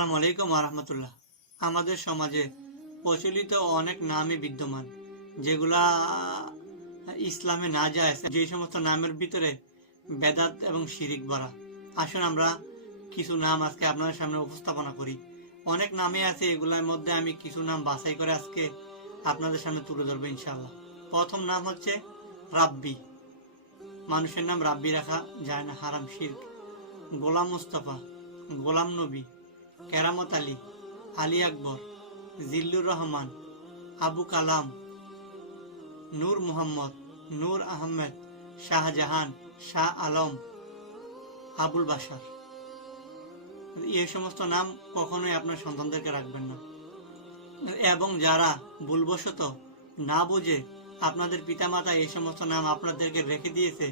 আসসালামু আলাইকুম রহমতুল্লাহ। আমাদের সমাজে প্রচলিত অনেক নামই বিদ্যমান, যেগুলা ইসলামে না যায়, যে সমস্ত নামের ভিতরে বেদাত এবং শিরিক ভরা আসুন আমরা কিছু নাম আজকে আপনাদের সামনে উপস্থাপনা করি। অনেক নামে আছে, এগুলোর মধ্যে আমি কিছু নাম বাছাই করে আজকে আপনাদের সামনে তুলে ধরবো ইনশাল্লাহ প্রথম নাম হচ্ছে রাব্বি। মানুষের নাম রাব্বি রাখা যায় না, হারাম, শির্ক। গোলাম মুস্তফা, গোলাম নবী। কেরামত আলী আলী আকবর, জিল্লুর রহমান, আবু কালাম, নূর মুহাম্মদ, নূর আহমেদ, শাহজাহান, শাহ আলম, আবুল বাসার এই সমস্ত নাম কখনোই আপনার সন্তানদেরকে রাখবেন না। এবং যারা ভুলবশত না বুঝে আপনাদের পিতামাতা এই সমস্ত নাম আপনাদেরকে রেখে দিয়েছে,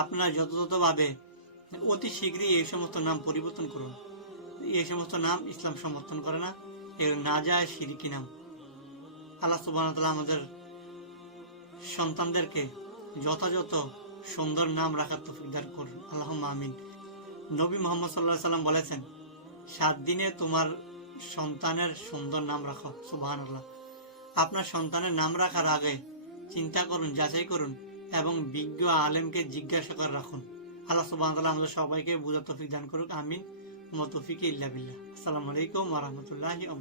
আপনারা যথাযথভাবে অতি শীঘ্রই এই সমস্ত নাম পরিবর্তন করুন। এই সমস্ত নাম ইসলাম সমর্থন করে না। এর না যায় সিরিকি নাম। আল্লাহ সুবাহ আমাদের সন্তানদেরকে যথাযথ সুন্দর নাম রাখার তৌফিক দান করুন। আল্লাহ আমিন। নবী মোহাম্মদ সাল্লাহ সাল্লাম বলেছেন, সাত দিনে তোমার সন্তানের সুন্দর নাম রাখো। সুবাহ আল্লাহ আপনার সন্তানের নাম রাখার আগে চিন্তা করুন, যাচাই করুন এবং বিজ্ঞ আলেমকে জিজ্ঞাসা করে রাখুন। আল্লাহ সুবাহ আমাদের সবাইকে বুঝা তৌফিক দান করুক। আমিন। মতফিক ইল্লা বিল্লাহ। আসসালামু আলাইকুম ওয়া রাহমাতুল্লাহি